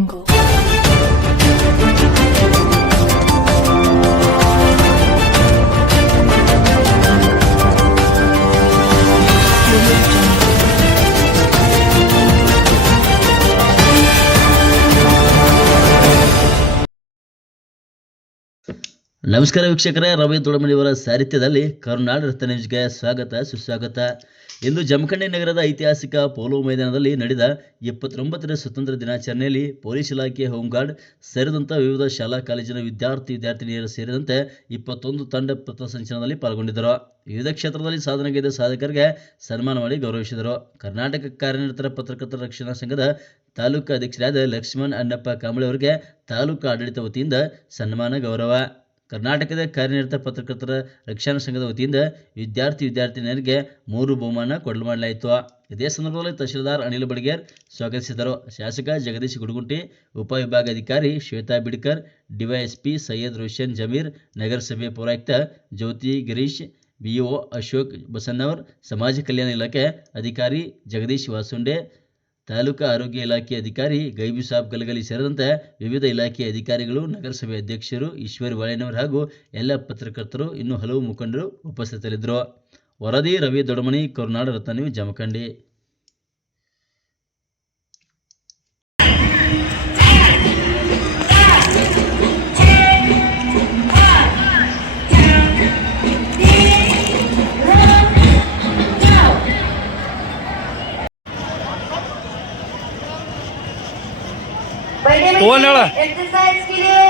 jungle ನಮಸ್ಕಾರ ವೀಕ್ಷಕರೇ, ರವಿ ದೊಡಮನಿಯವರ ಸಾಹಿತ್ಯದಲ್ಲಿ ಕರುನಾಡ ರತ್ನ ನ್ಯೂಸ್ಗೆ ಸ್ವಾಗತ, ಸುಸ್ವಾಗತ. ಇಂದು ಜಮಖಂಡಿ ನಗರದ ಐತಿಹಾಸಿಕ ಪೋಲೋ ಮೈದಾನದಲ್ಲಿ ನಡೆದ ಎಪ್ಪತ್ತೊಂಬತ್ತನೇ ಸ್ವತಂತ್ರ ದಿನಾಚರಣೆಯಲ್ಲಿ ಪೊಲೀಸ್ ಇಲಾಖೆ ಹೋಂಗಾರ್ಡ್ ಸೇರಿದಂಥ ವಿವಿಧ ಶಾಲಾ ಕಾಲೇಜಿನ ವಿದ್ಯಾರ್ಥಿ, ವಿದ್ಯಾರ್ಥಿನಿಯರು ಸೇರಿದಂತೆ ಇಪ್ಪತ್ತೊಂದು ತಂಡ ಪಥಸಂಚಲನದಲ್ಲಿ ಪಾಲ್ಗೊಂಡಿದ್ದರು. ವಿವಿಧ ಕ್ಷೇತ್ರದಲ್ಲಿ ಸಾಧನೆಗೈದ ಸಾಧಕರಿಗೆ ಸನ್ಮಾನ ಮಾಡಿ ಗೌರವಿಸಿದರು. ಕರ್ನಾಟಕ ಕಾರ್ಯನಿರತರ ಪತ್ರಕರ್ತರ ರಕ್ಷಣಾ ಸಂಘದ ತಾಲೂಕು ಅಧ್ಯಕ್ಷರಾದ ಲಕ್ಷ್ಮಣ್ ಅಣ್ಣಪ್ಪ ಕಾಂಬಳೆ ಅವರಿಗೆ ತಾಲೂಕು ಆಡಳಿತ ವತಿಯಿಂದ ಸನ್ಮಾನ, ಗೌರವ. ಕರ್ನಾಟಕದ ಕಾರ್ಯನಿರತ ಪತ್ರಕರ್ತರ ರಕ್ಷಣಾ ಸಂಘದ ವತಿಯಿಂದ ವಿದ್ಯಾರ್ಥಿ ವಿದ್ಯಾರ್ಥಿನಿಯರಿಗೆ ಮೂರು ಬಹುಮಾನ ಕೊಡಲು ಮಾಡಲಾಯಿತು. ಇದೇ ಸಂದರ್ಭದಲ್ಲಿ ತಹಶೀಲ್ದಾರ್ ಅನಿಲ್ ಬಡಿಗೇರ್ ಸ್ವಾಗತಿಸಿದರು. ಶಾಸಕ ಜಗದೀಶ್ ಗುಡುಗುಂಟಿ, ಉಪವಿಭಾಗಾಧಿಕಾರಿ ಶ್ವೇತಾ ಬಿಡ್ಕರ್, ಡಿವೈಎಸ್ಪಿ ಸೈಯದ್ ರೋಷನ್ ಜಮೀರ್, ನಗರಸಭೆ ಪೌರಾಯುಕ್ತ ಜ್ಯೋತಿ ಗಿರೀಶ್, ಬಿಇಒ ಅಶೋಕ್ ಬಸನ್ನವರ್, ಸಮಾಜ ಕಲ್ಯಾಣ ಇಲಾಖೆ ಅಧಿಕಾರಿ ಜಗದೀಶ್ ವಾಸುಂಡೆ ತಾಲೂಕು ಆರೋಗ್ಯ ಇಲಾಖೆ ಅಧಿಕಾರಿ ಗೈಬಿ ಸಾಬ್ ಗಲಗಲಿ ಸೇರಿದಂತೆ ವಿವಿಧ ಇಲಾಖೆಯ ಅಧಿಕಾರಿಗಳು, ನಗರಸಭೆ ಅಧ್ಯಕ್ಷರು, ಈಶ್ವರ್ ವಾಳೆನವರು ಹಾಗೂ ಎಲ್ಲ ಪತ್ರಕರ್ತರು ಇನ್ನೂ ಹಲವು ಮುಖಂಡರು ಉಪಸ್ಥಿತರಿದ್ದರು. ವರದಿ ರವಿ ದೊಡಮಣಿ ಕರುನಾಡ ರತ್ನ ಜಮಖಂಡಿ. एक्सरसाइज के लिए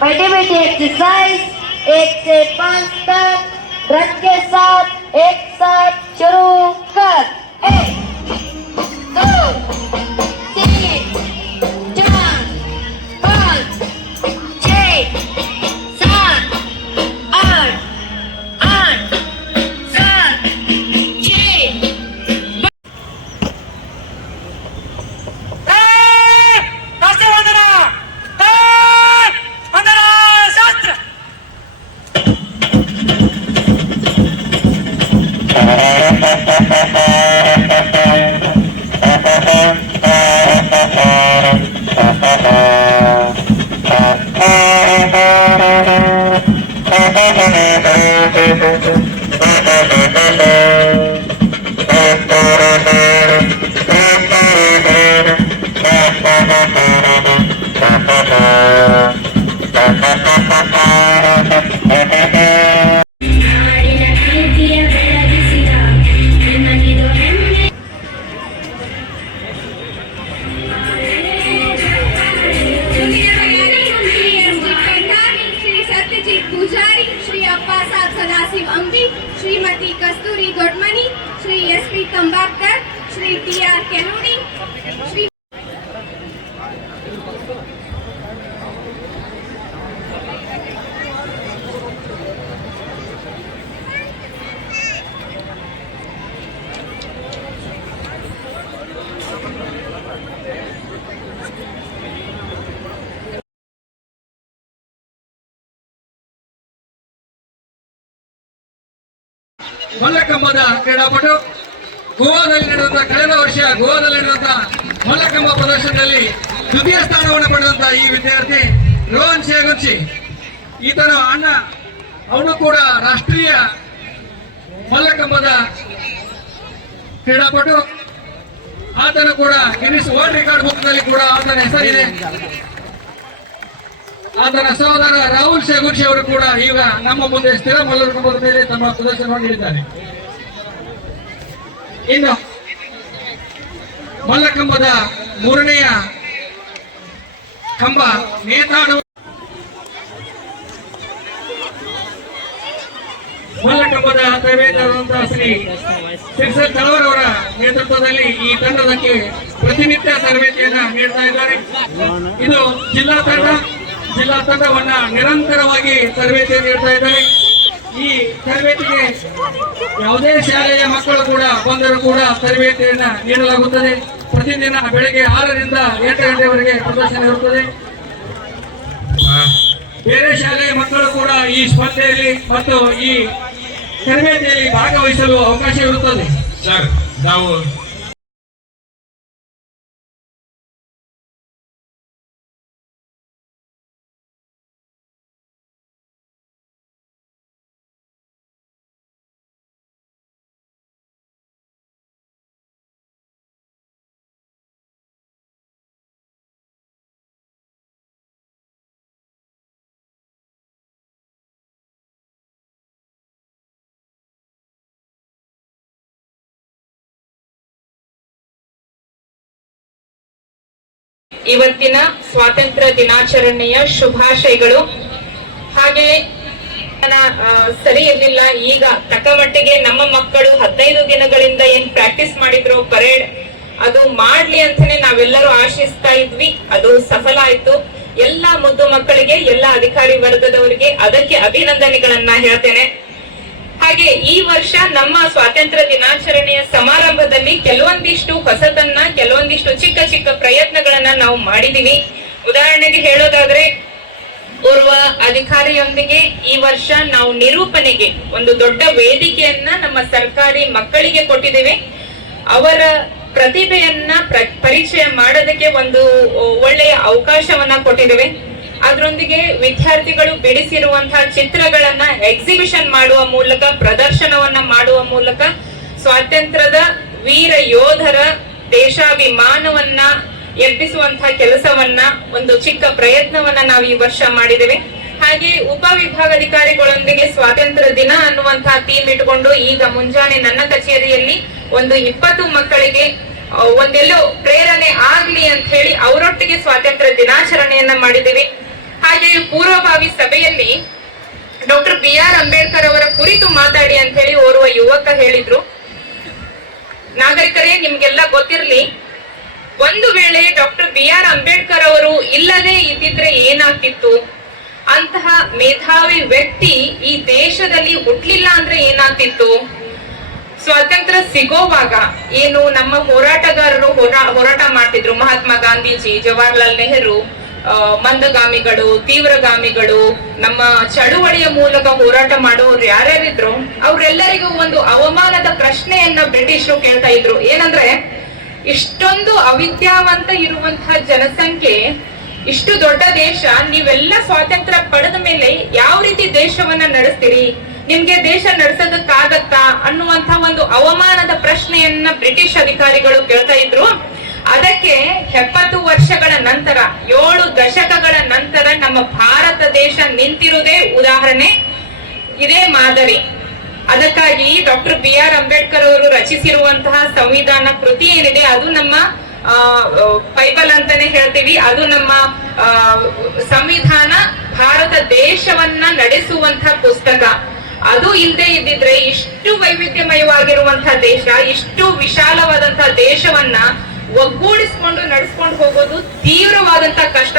बैठे बैठे एक्सरसाइज एक से पाँच तक, रथ के साथ, एक साथ शुरू कर। एक, दो। Shrimati Kasturi Dodamani Shri S P Tambakar Shri T R Kenodi ಮಲ್ಲಕಂಬದ ಕ್ರೀಡಾಪಟು. ಗೋವಾದಲ್ಲಿ ನಡೆದಂತ ಕಳೆದ ವರ್ಷ ಗೋವಾದಲ್ಲಿ ನಡೆದಂತ ಮಲ್ಲಕಂಬ ಪ್ರದರ್ಶನದಲ್ಲಿ ದ್ವಿತೀಯ ಸ್ಥಾನವನ್ನು ಪಡೆದಂತ ಈ ವಿದ್ಯಾರ್ಥಿ ರೋಹನ್ ಶೇಗುಂಚಿ. ಈತನ ಅಣ್ಣ, ಅವನು ಕೂಡ ರಾಷ್ಟ್ರೀಯ ಮಲ್ಲಕಂಬದ ಕ್ರೀಡಾಪಟು. ಆತನು ಕೂಡ ಗಿನ್ನಿಸ್ ವರ್ಲ್ಡ್ ರೆಕಾರ್ಡ್ ಬುಕ್ನಲ್ಲಿ ಕೂಡ ಆತನ ಹೆಸರಿದೆ. ಆತನ ಸಹೋದರ ರಾಹುಲ್ ಶೇಗುರ್ಶಿ ಅವರು ಕೂಡ ಈಗ ನಮ್ಮ ಮುಂದೆ ಸ್ಥಿರ ಮಲ್ಲಕಂಬದ ಮೇಲೆ ತಮ್ಮ ಪ್ರದರ್ಶನವನ್ನು ನೀಡಿದ್ದಾರೆ ಇನ್ನು ಮಲ್ಲಕಂಬದ ಮೂರನೆಯ ಕಂಬ ನೇತಾಡುವ ಮಲ್ಲಕಂಬದ ತರಬೇತಾದಂತಹ ಶ್ರೀ ಸಿರ್ಸಲ್ ಅವರ ನೇತೃತ್ವದಲ್ಲಿ ಈ ತಂಡದಕ್ಕೆ ಪ್ರತಿನಿತ್ಯ ತರಬೇತಿಯನ್ನ ನೀಡ್ತಾ ಇದ್ದಾರೆ. ಇದು ಜಿಲ್ಲಾ ತಂಡ ಜಿಲ್ಲಾ ತಂಡವನ್ನ ನಿರಂತರವಾಗಿ ತರಬೇತಿ ನೀಡ್ತಾ ಇದ್ದಾರೆ. ಈ ತರಬೇತಿಗೆ ಯಾವುದೇ ಶಾಲೆಯ ಮಕ್ಕಳು ಕೂಡ ಬಂದರೂ ಕೂಡ ತರಬೇತಿಯನ್ನ ನೀಡಲಾಗುತ್ತದೆ. ಪ್ರತಿದಿನ ಬೆಳಗ್ಗೆ ಆರರಿಂದ ಎಂಟು ಗಂಟೆವರೆಗೆ ಪ್ರದರ್ಶನ ಇರುತ್ತದೆ. ಬೇರೆ ಶಾಲೆಯ ಮಕ್ಕಳು ಕೂಡ ಈ ಸ್ಪರ್ಧೆಯಲ್ಲಿ ಮತ್ತು ಈ ತರಬೇತಿಯಲ್ಲಿ ಭಾಗವಹಿಸಲು ಅವಕಾಶ ಇರುತ್ತದೆ. ಸರ್, ನಾವು ಇವತ್ತಿನ ಸ್ವಾತಂತ್ರ್ಯ ದಿನಾಚರಣೆಯ ಶುಭಾಶಯಗಳು. ಹಾಗೆ ಸರಿ ಇರಲಿಲ್ಲ. ಈಗ ತಕ್ಕ ಮಟ್ಟಿಗೆ ನಮ್ಮ ಮಕ್ಕಳು ಹದಿನೈದು ದಿನಗಳಿಂದ ಏನ್ ಪ್ರಾಕ್ಟೀಸ್ ಮಾಡಿದ್ರು ಪರೇಡ್ ಅದು ಮಾಡ್ಲಿ ಅಂತಾನೆ ನಾವೆಲ್ಲರೂ ಆಶಿಸ್ತಾ ಇದ್ವಿ. ಅದು ಸಫಲ ಆಯ್ತು. ಎಲ್ಲಾ ಮುದ್ದು ಮಕ್ಕಳಿಗೆ, ಎಲ್ಲಾ ಅಧಿಕಾರಿ ವರ್ಗದವರಿಗೆ ಅದಕ್ಕೆ ಅಭಿನಂದನೆಗಳನ್ನ ಹೇಳ್ತೇನೆ. ಹಾಗೆ ಈ ವರ್ಷ ನಮ್ಮ ಸ್ವಾತಂತ್ರ್ಯ ದಿನಾಚರಣೆಯ ಸಮಾರಂಭದಲ್ಲಿ ಕೆಲವೊಂದಿಷ್ಟು ಹೊಸತನ್ನ ಕೆಲವೊಂದಿಷ್ಟು ಚಿಕ್ಕ ಚಿಕ್ಕ ಪ್ರಯತ್ನಗಳನ್ನ ನಾವು ಮಾಡಿದೀವಿ. ಉದಾಹರಣೆಗೆ ಹೇಳೋದಾದ್ರೆ, ಓರ್ವ ಅಧಿಕಾರಿಯೊಂದಿಗೆ ಈ ವರ್ಷ ನಾವು ನಿರೂಪಣೆಗೆ ಒಂದು ದೊಡ್ಡ ವೇದಿಕೆಯನ್ನ ನಮ್ಮ ಸರ್ಕಾರಿ ಮಕ್ಕಳಿಗೆ ಕೊಟ್ಟಿದ್ದೇವೆ. ಅವರ ಪ್ರತಿಭೆಯನ್ನ ಪ್ರ- ಪರಿಚಯ ಮಾಡೋದಕ್ಕೆ ಒಂದು ಒಳ್ಳೆಯ ಅವಕಾಶವನ್ನ ಕೊಟ್ಟಿದ್ದೇವೆ. ಅದರೊಂದಿಗೆ ವಿದ್ಯಾರ್ಥಿಗಳು ಬಿಡಿಸಿರುವಂತಹ ಚಿತ್ರಗಳನ್ನ ಎಕ್ಸಿಬಿಷನ್ ಮಾಡುವ ಮೂಲಕ, ಪ್ರದರ್ಶನವನ್ನ ಮಾಡುವ ಮೂಲಕ, ಸ್ವಾತಂತ್ರ್ಯದ ವೀರ ಯೋಧರ ದೇಶಾಭಿಮಾನವನ್ನ ಎಬ್ಬಿಸುವಂತಹ ಕೆಲಸವನ್ನ, ಒಂದು ಚಿಕ್ಕ ಪ್ರಯತ್ನವನ್ನ ನಾವು ಈ ವರ್ಷ ಮಾಡಿದ್ದೇವೆ. ಹಾಗೆ ಉಪ ವಿಭಾಗಾಧಿಕಾರಿಗಳೊಂದಿಗೆ ಸ್ವಾತಂತ್ರ್ಯ ದಿನ ಅನ್ನುವಂತಹ ಥೀಮ್ ಇಟ್ಕೊಂಡು ಈಗ ಮುಂಜಾನೆ ನನ್ನ ಕಚೇರಿಯಲ್ಲಿ ಒಂದು ಇಪ್ಪತ್ತು ಮಕ್ಕಳಿಗೆ ಒಂದೆಲ್ಲೋ ಪ್ರೇರಣೆ ಆಗ್ಲಿ ಅಂತ ಹೇಳಿ ಅವರೊಟ್ಟಿಗೆ ಸ್ವಾತಂತ್ರ್ಯ ದಿನಾಚರಣೆಯನ್ನ ಮಾಡಿದ್ದೇವೆ. ಹಾಗೆ ಪೂರ್ವಭಾವಿ ಸಭೆಯಲ್ಲಿ ಡಾಕ್ಟರ್ ಬಿ ಆರ್ ಅಂಬೇಡ್ಕರ್ ಅವರ ಕುರಿತು ಮಾತಾಡಿ ಅಂತ ಹೇಳಿ ಓರ್ವ ಯುವಕ ಹೇಳಿದ್ರು. ನಾಗರಿಕರೇ, ನಿಮ್ಗೆಲ್ಲ ಗೊತ್ತಿರಲಿ, ಒಂದು ವೇಳೆ ಡಾಕ್ಟರ್ ಬಿ ಆರ್ ಅಂಬೇಡ್ಕರ್ ಅವರು ಇಲ್ಲದೆ ಇದ್ದಿದ್ರೆ ಏನಾಗ್ತಿತ್ತು? ಅಂತಹ ಮೇಧಾವಿ ವ್ಯಕ್ತಿ ಈ ದೇಶದಲ್ಲಿ ಹುಟ್ಲಿಲ್ಲ ಅಂದ್ರೆ ಏನಾಗ್ತಿತ್ತು? ಸ್ವಾತಂತ್ರ್ಯ ಸಿಗೋವಾಗ ಏನು ನಮ್ಮ ಹೋರಾಟಗಾರರು ಹೋರಾ- ಹೋರಾಟ ಮಾಡ್ತಿದ್ರು ಮಹಾತ್ಮ ಗಾಂಧೀಜಿ, ಜವಾಹರ್ಲಾಲ್ ನೆಹರು. ಮಂದಗಾಮಿಗಳು, ತೀವ್ರಗಾಮಿಗಳು, ನಮ್ಮ ಚಳುವಳಿಯ ಮೂಲಕ ಹೋರಾಟ ಮಾಡೋರು ಯಾರ್ಯಾರಿದ್ರು, ಅವರೆಲ್ಲರಿಗೂ ಒಂದು ಅವಮಾನದ ಪ್ರಶ್ನೆಯನ್ನ ಬ್ರಿಟಿಷರು ಕೇಳ್ತಾ ಇದ್ರು. ಏನಂದ್ರೆ, ಇಷ್ಟೊಂದು ಅವಿದ್ಯಾವಂತ ಇರುವಂತಹ ಜನಸಂಖ್ಯೆ, ಇಷ್ಟು ದೊಡ್ಡ ದೇಶ, ನೀವೆಲ್ಲ ಸ್ವಾತಂತ್ರ್ಯ ಪಡೆದ ಮೇಲೆ ಯಾವ ರೀತಿ ದೇಶವನ್ನ ನಡೆಸ್ತೀರಿ? ನಿಮ್ಗೆ ದೇಶ ನಡೆಸೋದಕ್ಕಾಗತ್ತಾ? ಅನ್ನುವಂತ ಒಂದು ಅವಮಾನದ ಪ್ರಶ್ನೆಯನ್ನ ಬ್ರಿಟಿಷ್ ಅಧಿಕಾರಿಗಳು ಕೇಳ್ತಾ ಇದ್ರು. ಅದಕ್ಕೆ ಎಪ್ಪತ್ತು ವರ್ಷಗಳ ನಂತರ ನಮ್ಮ ಭಾರತ ದೇಶ ನಿಂತಿರುವುದೇ ಉದಾಹರಣೆ. ಇದೇ ಮಾದರಿ. ಅದಕ್ಕಾಗಿ ಡಾಕ್ಟರ್ ಬಿ ಆರ್ ಅಂಬೇಡ್ಕರ್ ಅವರು ರಚಿಸಿರುವಂತಹ ಸಂವಿಧಾನ ಕೃತಿ ಏನಿದೆ, ಅದು ನಮ್ಮ ಬೈಬಲ್ ಅಂತಾನೆ ಹೇಳ್ತೀವಿ. ಅದು ನಮ್ಮ ಸಂವಿಧಾನ ಭಾರತ ದೇಶವನ್ನ ನಡೆಸುವಂತಹ ಪುಸ್ತಕ. ಅದು ಇಲ್ಲದೆ ಇದ್ದಿದ್ರೆ ಇಷ್ಟು ವೈವಿಧ್ಯಮಯವಾಗಿರುವಂತಹ ದೇಶ, ಇಷ್ಟು ವಿಶಾಲವಾದಂತಹ ದೇಶವನ್ನ ಒಗ್ಗೂಡಿಸ್ಕೊಂಡು ನಡೆಸ್ಕೊಂಡು ಹೋಗೋದು ತೀವ್ರವಾದಂತಹ ಕಷ್ಟ